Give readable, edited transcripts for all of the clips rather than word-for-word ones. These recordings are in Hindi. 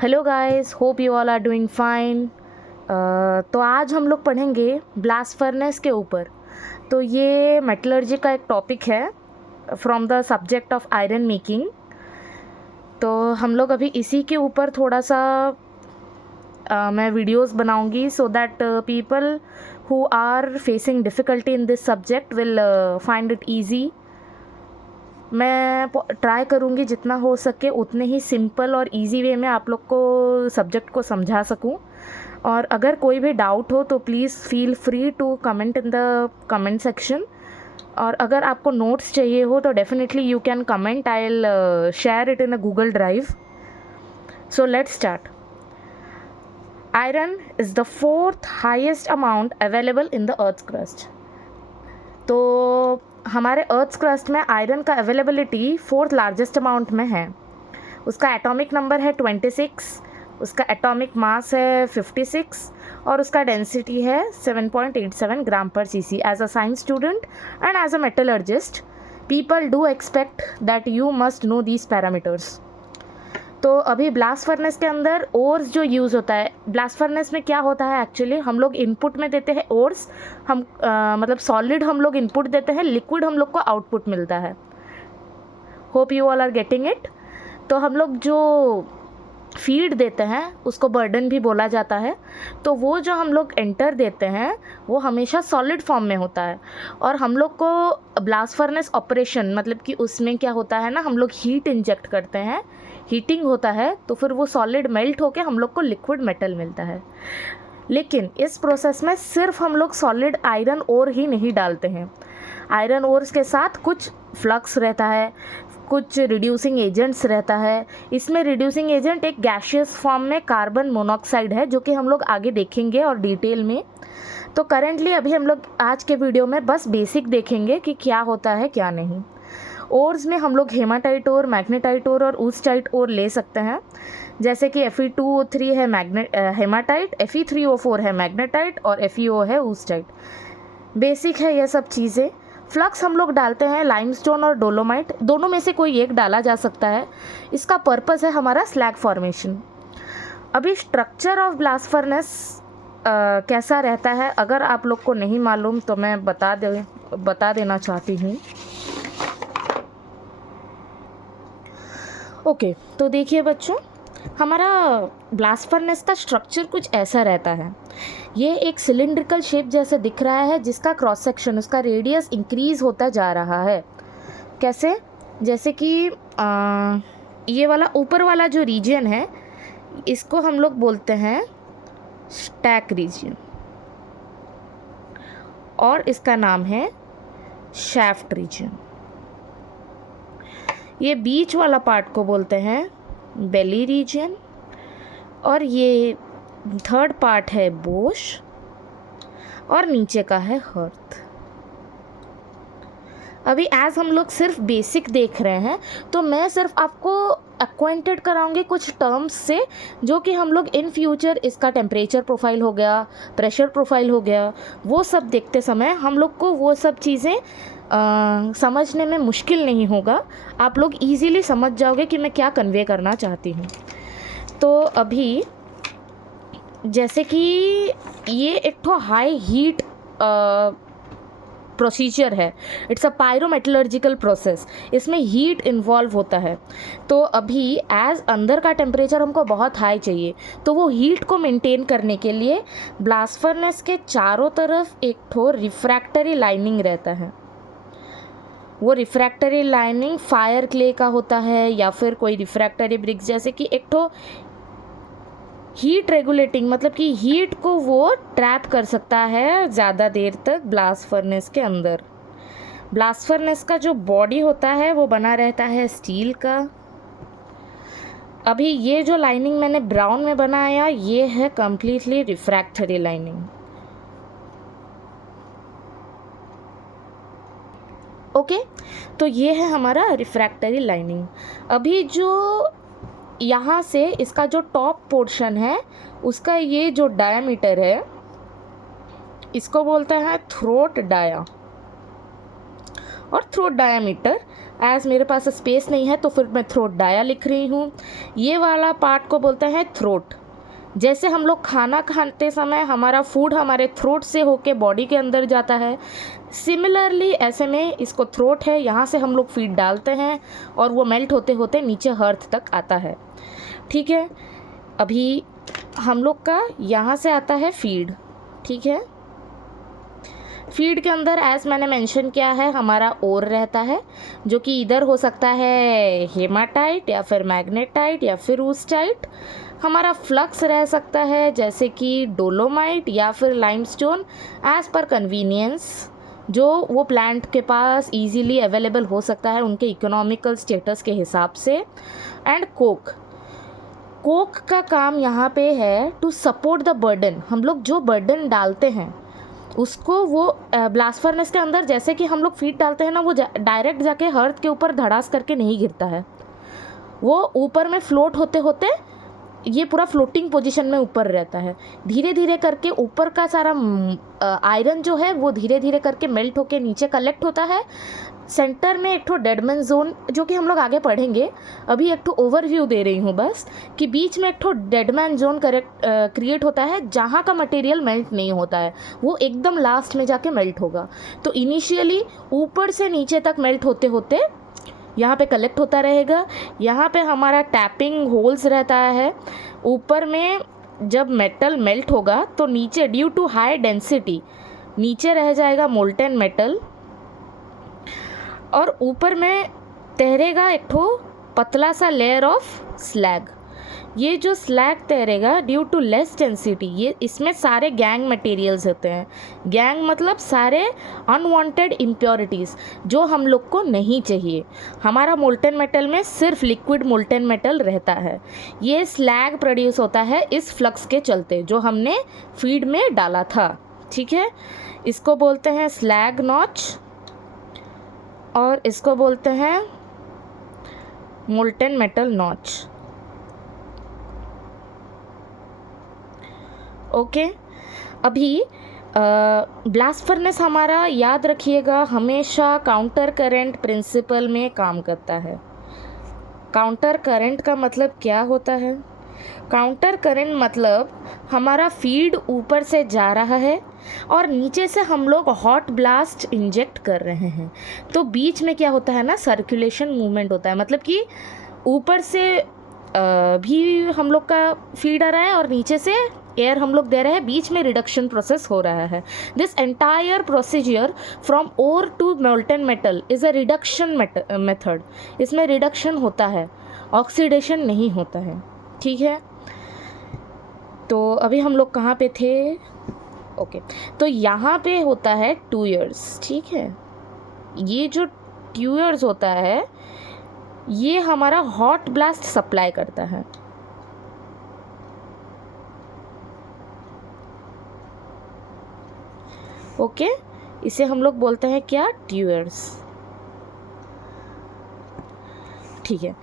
Hello guys, hope you all are doing fine. तो आज हम लोग पढ़ेंगे ब्लास्ट फर्नेस के ऊपर। तो ये मेटलर्जी का एक टॉपिक है from the subject of iron making. तो हम लोग अभी इसी के ऊपर थोड़ा सा मैं वीडियोस बनाऊंगी so that people who are facing difficulty in this subject will find it easy. मैं ट्राई करूँगी जितना हो सके उतने ही सिंपल और इजी वे में आप लोग को सब्जेक्ट को समझा सकूँ। और अगर कोई भी डाउट हो तो please feel free to comment in the comment section. और अगर आपको नोट्स चाहिए हो तो definitely you can comment, I will share it in a Google drive. So let's start. Iron is the fourth highest amount available in the earth crust. तो हमारे अर्थ क्रस्ट में आयरन का अवेलेबिलिटी फोर्थ लार्जेस्ट अमाउंट में है। उसका एटॉमिक नंबर है 26, उसका एटॉमिक मास है 56 और उसका डेंसिटी है 7.87 ग्राम पर cc। As a science student and as a metallurgist people do expect that you must know these parameters. तो अभी ब्लास्ट फर्नेस के अंदर ओर्स जो यूज़ होता है, ब्लास्ट फर्नेस में क्या होता है एक्चुअली, हम लोग इनपुट में देते हैं ओर्स, हम मतलब सॉलिड हम लोग इनपुट देते हैं, लिक्विड हम लोग को आउटपुट मिलता है। Hope you all are getting it. तो हम लोग जो फीड देते हैं उसको बर्डन भी बोला जाता है। तो वो जो हम लोग एंटर देते हैं वो हमेशा सॉलिड फॉर्म में होता है। और हम लोग को ब्लास्ट फर्नेस ऑपरेशन मतलब कि उसमें क्या होता है ना, हम लोग हीट इंजेक्ट करते हैं, हीटिंग होता है, तो फिर वो सॉलिड मेल्ट होके हम लोग को लिक्विड मेटल मिलता है। लेकिन इस प्रोसेस में सिर्फ हम लोग सॉलिड आयरन ओर ही नहीं डालते हैं। आयरन ओर्स के साथ कुछ फ्लक्स रहता है, कुछ रिड्यूसिंग एजेंट्स रहता है। इसमें रिड्यूसिंग एजेंट एक गैशियस फॉर्म में कार्बन मोनोऑक्साइड है, जो कि हम लोग आगे देखेंगे और डिटेल में। तो करेंटली अभी हम लोग आज के वीडियो में बस बेसिक देखेंगे कि क्या होता है क्या नहीं। ओर्स में हम लोग हेमाटाइट ओर, मैग्नेटाइट ओर और ऊस्टाइट ओर ले सकते हैं। जैसे कि Fe2O3 है हेमाटाइट, Fe3O4 है मैग्नेटाइट और FeO है ऊस्टाइट। बेसिक है ये सब चीज़ें। फ्लक्स हम लोग डालते हैं लाइमस्टोन और डोलोमाइट, दोनों में से कोई एक डाला जा सकता है। इसका पर्पस है हमारा स्लैग फॉर्मेशन। अभी स्ट्रक्चर ऑफ ब्लास्ट फर्नेस कैसा रहता है, अगर आप लोग को नहीं मालूम तो मैं बता देना चाहती हूँ। ओके, तो देखिए बच्चों, हमारा ब्लास्ट फर्नेस का स्ट्रक्चर कुछ ऐसा रहता है। ये एक सिलिंड्रिकल शेप जैसे दिख रहा है, जिसका क्रॉस सेक्शन, उसका रेडियस इंक्रीज होता जा रहा है। कैसे? जैसे कि ये वाला ऊपर वाला जो रीजन है इसको हम लोग बोलते हैं स्टैक रीजन और इसका नाम है शैफ्ट रीजन। ये बीच वाला पार्ट को बोलते हैं बेली रीजन और ये थर्ड पार्ट है बोश और नीचे का है हर्थ। अभी एज हम लोग सिर्फ बेसिक देख रहे हैं तो मैं सिर्फ आपको एक्वेंटेड कराऊंगी कुछ टर्म्स से, जो कि हम लोग इन फ्यूचर, इसका टेम्परेचर प्रोफाइल हो गया, प्रेशर प्रोफाइल हो गया, वो सब देखते समय हम लोग को वो सब चीज़ें समझने में मुश्किल नहीं होगा। आप लोग इजीली समझ जाओगे कि मैं क्या कन्वे करना चाहती हूँ। तो अभी जैसे कि ये एक तो हाई हीट प्रोसीजर है, इट्स अ पायरोमेटलर्जिकल प्रोसेस, इसमें हीट इन्वॉल्व होता है। तो अभी एज अंदर का टेम्परेचर हमको बहुत हाई चाहिए, तो वो हीट को मेंटेन करने के लिए ब्लास्ट फर्नेस के चारों तरफ एक ठो रिफ्रैक्टरी लाइनिंग रहता है। वो रिफ्रैक्टरी लाइनिंग फायर क्ले का होता है या फिर कोई रिफ्रैक्टरी ब्रिक्स, जैसे कि एक तो हीट रेगुलेटिंग, मतलब कि हीट को वो ट्रैप कर सकता है ज़्यादा देर तक ब्लास्ट फर्नेस के अंदर। ब्लास्ट फर्नेस का जो बॉडी होता है वो बना रहता है स्टील का। अभी ये जो लाइनिंग मैंने ब्राउन में बनाया ये है कम्प्लीटली रिफ्रैक्टरी लाइनिंग। ओके, तो ये है हमारा रिफ्रैक्टरी लाइनिंग। अभी जो यहाँ से इसका जो टॉप पोर्शन है उसका ये जो डायामीटर है इसको बोलते हैं थ्रोट डाया। और थ्रोट डायामीटर, एज मेरे पास स्पेस नहीं है तो फिर मैं थ्रोट डाया लिख रही हूँ। ये वाला पार्ट को बोलते हैं थ्रोट। जैसे हम लोग खाना खाते समय हमारा फूड हमारे थ्रोट से होके बॉडी के अंदर जाता है, सिमिलरली ऐसे में इसको थ्रोट है, यहाँ से हम लोग फीड डालते हैं और वो मेल्ट होते होते नीचे हर्थ तक आता है। ठीक है, अभी हम लोग का यहाँ से आता है फीड। ठीक है, फीड के अंदर एज मैंने मेंशन किया है हमारा ओर रहता है, जो कि इधर हो सकता है हेमाटाइट या फिर मैग्नेटाइट या फिर रूस्टाइट। हमारा फ्लक्स रह सकता है जैसे कि डोलोमाइट या फिर लाइमस्टोन, एज पर कन्वीनियंस, जो वो प्लांट के पास इजीली अवेलेबल हो सकता है उनके इकोनॉमिकल स्टेटस के हिसाब से। एंड कोक, कोक का काम यहाँ पे है टू सपोर्ट द बर्डन। हम लोग जो बर्डन डालते हैं उसको वो ब्लास्ट फर्नेस के अंदर जैसे कि हम लोग फीड डालते हैं ना, वो डायरेक्ट जाके हर्थ के ऊपर धड़ास करके नहीं गिरता है, वो ऊपर में फ्लोट होते होते ये पूरा फ्लोटिंग पोजीशन में ऊपर रहता है। धीरे धीरे करके ऊपर का सारा आयरन जो है वो धीरे धीरे करके मेल्ट होके नीचे कलेक्ट होता है। सेंटर में एक ठो डेडमैन जोन, जो कि हम लोग आगे पढ़ेंगे, अभी एक ठो ओवरव्यू दे रही हूँ बस, कि बीच में एक ठो डेडमैन जोन क्रिएट होता है जहाँ का मटेरियल मेल्ट नहीं होता है, वो एकदम लास्ट में जाके मेल्ट होगा। तो इनिशियली ऊपर से नीचे तक मेल्ट होते होते यहाँ पे कलेक्ट होता रहेगा। यहाँ पे हमारा टैपिंग होल्स रहता है। ऊपर में जब मेटल मेल्ट होगा तो नीचे ड्यू टू हाई डेंसिटी नीचे रह जाएगा मोल्टेन मेटल, और ऊपर में तैरेगा एक ठो पतला सा लेयर ऑफ स्लैग। ये जो स्लैग तैरेगा ड्यू टू लेस डेंसिटी, ये इसमें सारे गैंग मटेरियल्स होते हैं। गैंग मतलब सारे अनवांटेड इम्प्योरिटीज़ जो हम लोग को नहीं चाहिए। हमारा मोल्टेन मेटल में सिर्फ लिक्विड मोल्टेन मेटल रहता है। ये स्लैग प्रोड्यूस होता है इस फ्लक्स के चलते जो हमने फीड में डाला था। ठीक है, इसको बोलते हैं स्लैग नॉच और इसको बोलते हैं मोल्टेन मेटल नॉच। ओके, अभी ब्लास्ट फर्नेस हमारा याद रखिएगा हमेशा काउंटर करंट प्रिंसिपल में काम करता है। काउंटर करंट का मतलब क्या होता है? काउंटर करंट मतलब हमारा फीड ऊपर से जा रहा है और नीचे से हम लोग हॉट ब्लास्ट इंजेक्ट कर रहे हैं, तो बीच में क्या होता है ना, सर्कुलेशन मूवमेंट होता है। मतलब कि ऊपर से भी हम लोग का फीड आ रहा है और नीचे से एयर हम लोग दे रहे हैं, बीच में रिडक्शन प्रोसेस हो रहा है। This entire procedure from ore to molten metal is a reduction method. इसमें रिडक्शन होता है, ऑक्सीडेशन नहीं होता है। ठीक है, तो अभी हम लोग कहाँ पे थे? ओके, तो यहाँ पे होता है ट्यूयर्स। ठीक है, ये जो ट्यूयर्स होता है ये हमारा हॉट ब्लास्ट सप्लाई करता है। ओके, इसे हम लोग बोलते हैं क्या? ट्यूयर्स। ठीक है,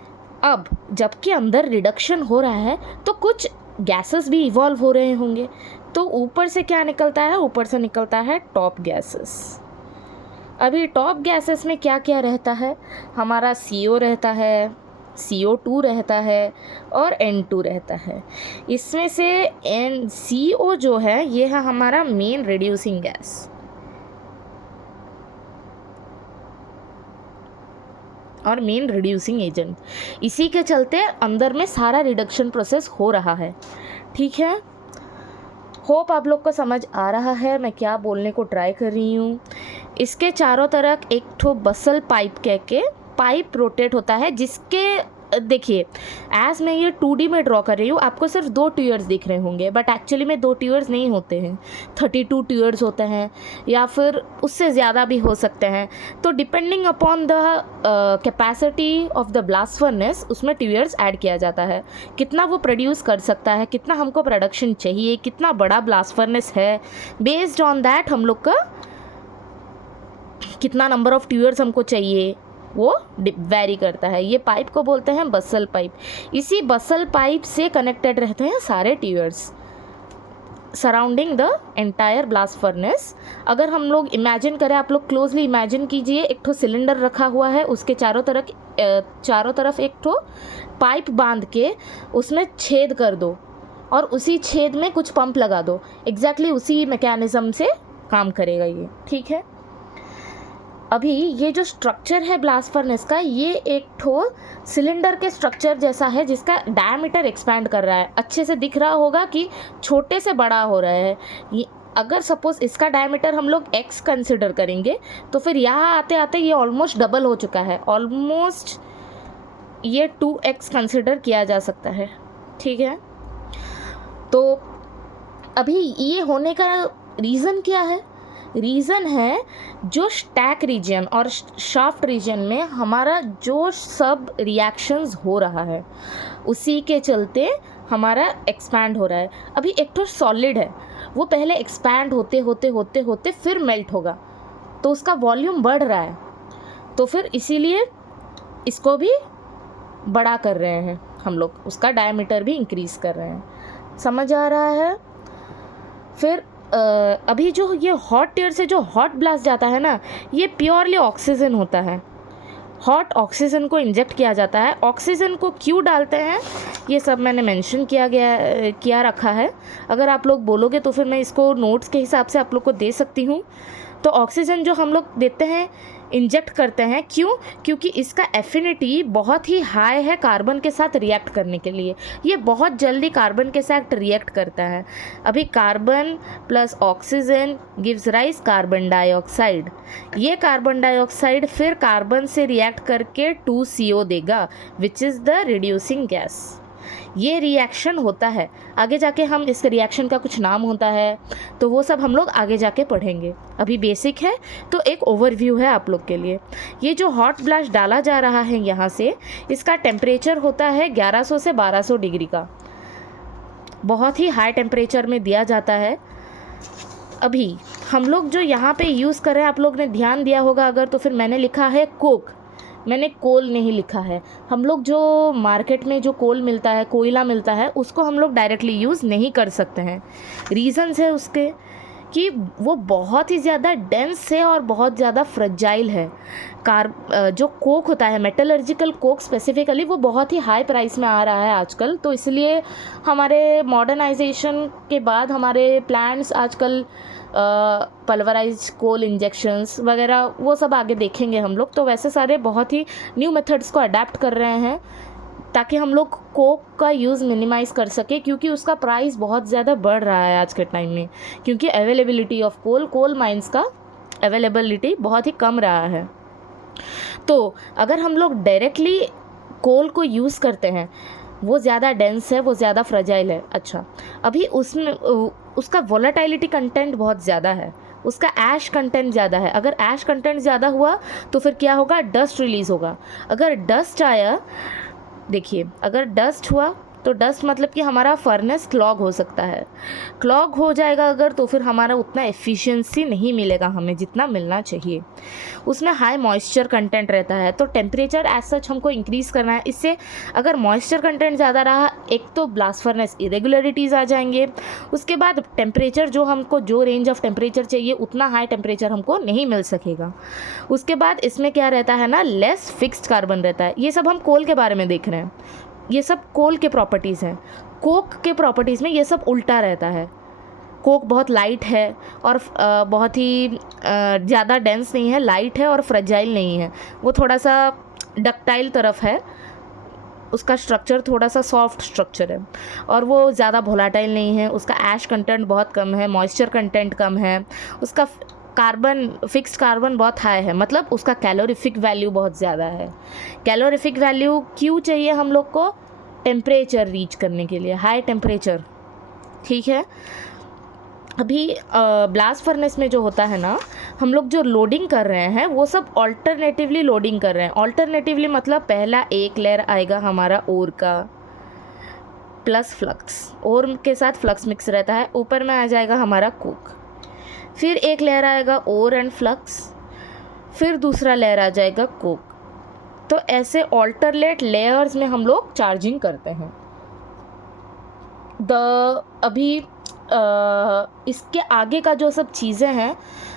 अब जबकि अंदर रिडक्शन हो रहा है तो कुछ गैसेस भी इवॉल्व हो रहे होंगे, तो ऊपर से क्या निकलता है? ऊपर से निकलता है टॉप गैसेस। अभी टॉप गैसेस में क्या क्या रहता है? हमारा CO रहता है, CO2 रहता है और N2 रहता है। इसमें से CO जो है ये है हमारा मेन रिड्यूसिंग गैस, और मेन रिड्यूसिंग एजेंट। इसी के चलते अंदर में सारा रिडक्शन प्रोसेस हो रहा है। ठीक है, होप आप लोग को समझ आ रहा है मैं क्या बोलने को ट्राई कर रही हूँ। इसके चारों तरफ एक ठो बसल पाइप कह के पाइप रोटेट होता है, जिसके देखिए एज मैं ये 2D में ड्रॉ कर रही हूँ, आपको सिर्फ 2 ट्यूयर्स दिख रहे होंगे, बट एक्चुअली में 2 ट्यूयर्स नहीं होते हैं, 32 ट्यूयर्स होते हैं या फिर उससे ज़्यादा भी हो सकते हैं। तो depending upon the capacity of the blast furnace उसमें ट्यूयर्स ऐड किया जाता है, कितना वो प्रोड्यूस कर सकता है, कितना हमको प्रोडक्शन चाहिए, कितना बड़ा ब्लास्ट फर्नेस है, बेस्ड ऑन दैट हम लोग का कितना नंबर ऑफ ट्यूयर्स हमको चाहिए वो वेरी करता है। ये पाइप को बोलते हैं बसल पाइप। इसी बसल पाइप से कनेक्टेड रहते हैं सारे tuyeres. Surrounding the entire blast furnace. अगर हम लोग इमेजिन करें, आप लोग क्लोजली इमेजिन कीजिए, एक ठो सिलेंडर रखा हुआ है, उसके चारों तरफ एक ठो पाइप बांध के उसमें छेद कर दो और उसी छेद में कुछ पंप लगा दो। एग्जैक्टली उसी मैकेनिज़्म से काम करेगा ये, ठीक है। अभी ये जो स्ट्रक्चर है ब्लास्ट फर्नेस का, ये एक ठो सिलेंडर के स्ट्रक्चर जैसा है जिसका डायमीटर एक्सपैंड कर रहा है। अच्छे से दिख रहा होगा कि छोटे से बड़ा हो रहा है ये। अगर सपोज़ इसका डायमीटर हम लोग x कंसिडर करेंगे तो फिर यहाँ आते आते ये ऑलमोस्ट डबल हो चुका है, ऑलमोस्ट ये 2x कंसिडर किया जा सकता है, ठीक है। तो अभी ये होने का रीज़न क्या है? रीज़न है जो स्टैक रीजन और शाफ्ट रीजन में हमारा जो सब रिएक्शंस हो रहा है उसी के चलते हमारा एक्सपैंड हो रहा है। अभी एक तो सॉलिड है, वो पहले एक्सपैंड होते होते होते होते फिर मेल्ट होगा, तो उसका वॉल्यूम बढ़ रहा है, तो फिर इसीलिए इसको भी बड़ा कर रहे हैं हम लोग, उसका डायमीटर भी इंक्रीज़ कर रहे हैं। समझ आ रहा है? फिर अभी जो ये हॉट एयर से जो हॉट ब्लास्ट जाता है ना, ये प्योरली ऑक्सीजन होता है। हॉट ऑक्सीजन को इंजेक्ट किया जाता है। ऑक्सीजन को क्यों डालते हैं ये सब मैंने मेंशन किया रखा है। अगर आप लोग बोलोगे तो फिर मैं इसको नोट्स के हिसाब से आप लोग को दे सकती हूँ। तो ऑक्सीजन जो हम लोग देते हैं, इंजेक्ट करते हैं, क्यों? क्योंकि इसका एफिनिटी बहुत ही हाई है कार्बन के साथ रिएक्ट करने के लिए। ये बहुत जल्दी कार्बन के साथ रिएक्ट करता है। अभी carbon plus oxygen gives rise carbon dioxide. ये कार्बन डाइऑक्साइड फिर कार्बन से रिएक्ट करके 2CO देगा, which is the reducing gas. ये रिएक्शन होता है। आगे जाके हम इस रिएक्शन का कुछ नाम होता है, तो वो सब हम लोग आगे जाके पढ़ेंगे। अभी बेसिक है तो एक ओवरव्यू है आप लोग के लिए। ये जो हॉट ब्लास्ट डाला जा रहा है यहाँ से, इसका टेम्परेचर होता है 1100 से 1200 डिग्री का, बहुत ही हाई टेम्परेचर में दिया जाता है। अभी हम लोग जो यहाँ पे यूज़ कर रहे हैं, आप लोग ने ध्यान दिया होगा अगर, तो फिर मैंने लिखा है कोक, मैंने कोल नहीं लिखा है। हम लोग जो मार्केट में जो कोल मिलता है, कोयला मिलता है, उसको हम लोग डायरेक्टली यूज़ नहीं कर सकते हैं। रीज़न्स है उसके कि वो बहुत ही ज़्यादा डेंस है और बहुत ज़्यादा फ्रेजाइल है। जो कोक होता है, मेटलर्जिकल कोक स्पेसिफिकली, वो बहुत ही हाई प्राइस में आ रहा है आजकल। तो इसलिए हमारे मॉडर्नाइजेशन के बाद हमारे प्लांट्स आजकल पल्वराइज कोल इंजेक्शंस वगैरह वो सब आगे देखेंगे हम लोग। तो वैसे सारे बहुत ही न्यू मेथड्स को अडेप्ट कर रहे हैं ताकि हम लोग कोक का यूज़ मिनिमाइज़ कर सके, क्योंकि उसका प्राइस बहुत ज़्यादा बढ़ रहा है आज के टाइम में, क्योंकि अवेलेबिलिटी ऑफ कोल माइंस का अवेलेबिलिटी बहुत ही कम रहा है। तो अगर हम लोग डायरेक्टली कोल को यूज़ करते हैं, वो ज़्यादा डेंस है, वो ज़्यादा फ्रेजाइल है। अच्छा, अभी उसमें उसका वोलेटिलिटी कंटेंट बहुत ज़्यादा है, उसका ऐश कंटेंट ज़्यादा है। अगर ऐश कंटेंट ज़्यादा हुआ तो फिर क्या होगा? डस्ट रिलीज़ होगा। अगर डस्ट आया, देखिए, अगर डस्ट हुआ तो डस्ट मतलब कि हमारा फर्नेस क्लॉग हो सकता है। क्लॉग हो जाएगा अगर, तो फिर हमारा उतना एफिशिएंसी नहीं मिलेगा हमें जितना मिलना चाहिए। उसमें हाई मॉइस्चर कंटेंट रहता है, तो टेम्परेचर एज सच हमको इंक्रीज़ करना है। इससे अगर मॉइस्चर कंटेंट ज़्यादा रहा, एक तो ब्लास्ट फर्नेस इरेगुलरिटीज़ आ जाएंगे। उसके बाद टेम्परेचर जो रेंज ऑफ टेम्परेचर चाहिए उतना हाई टेम्परेचर हमको नहीं मिल सकेगा। उसके बाद इसमें क्या रहता है ना, लेस फिक्स्ड कार्बन रहता है। ये सब हम कोल के बारे में देख रहे हैं, ये सब कोल के प्रॉपर्टीज़ हैं। कोक के प्रॉपर्टीज़ में ये सब उल्टा रहता है। कोक बहुत लाइट है और बहुत ही ज़्यादा डेंस नहीं है, लाइट है और फ्रेजाइल नहीं है, वो थोड़ा सा डक्टाइल तरफ है, उसका स्ट्रक्चर थोड़ा सा सॉफ्ट स्ट्रक्चर है, और वो ज़्यादा वोलेटाइल नहीं है। उसका ऐश कंटेंट बहुत कम है, मॉइस्चर कंटेंट कम है, उसका फिक्स्ड कार्बन बहुत हाई है, मतलब उसका कैलोरीफिक वैल्यू बहुत ज़्यादा है। कैलोरीफिक वैल्यू क्यों चाहिए हम लोग को? टेम्परेचर रीच करने के लिए, हाई टेम्परेचर, ठीक है। अभी ब्लास्ट फर्नेस में जो होता है ना, हम लोग जो लोडिंग कर रहे हैं वो सब ऑल्टरनेटिवली लोडिंग कर रहे हैं। ऑल्टरनेटिवली मतलब पहला एक लेयर आएगा हमारा ओर का प्लस फ्लक्स, ओर के साथ फ्लक्स मिक्स रहता है, ऊपर में आ जाएगा हमारा कोक। फिर एक लेयर आएगा ओर एंड फ्लक्स, फिर दूसरा लेयर आ जाएगा कोक। तो ऐसे ऑल्टरनेट लेयर्स में हम लोग चार्जिंग करते हैं। अभी इसके आगे का जो सब चीज़ें हैं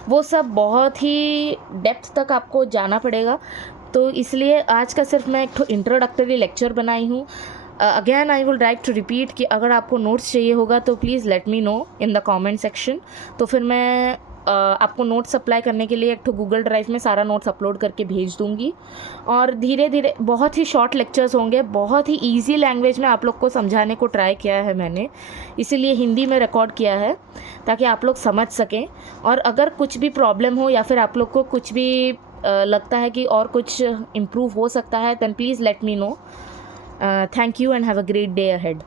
वो सब बहुत ही डेप्थ तक आपको जाना पड़ेगा। तो इसलिए आज का सिर्फ मैं एक तो इंट्रोडक्टरी लेक्चर बनाई हूँ। Again I would like to repeat कि अगर आपको नोट्स चाहिए होगा तो please let me know in the comment section. तो फिर मैं आपको नोट्स अप्लाई करने के लिए एक तो गूगल ड्राइव में सारा नोट्स अपलोड करके भेज दूँगी। और धीरे धीरे बहुत ही शॉर्ट लेक्चर्स होंगे, बहुत ही ईजी लैंग्वेज में आप लोग को समझाने को ट्राई किया है मैंने, इसीलिए हिंदी में रिकॉर्ड किया है ताकि आप लोग समझ सकें। और अगर कुछ भी प्रॉब्लम हो या फिर आप लोग को कुछ भी लगता है कि और कुछ इम्प्रूव हो सकता है, then please let me know. Thank you and have a great day ahead.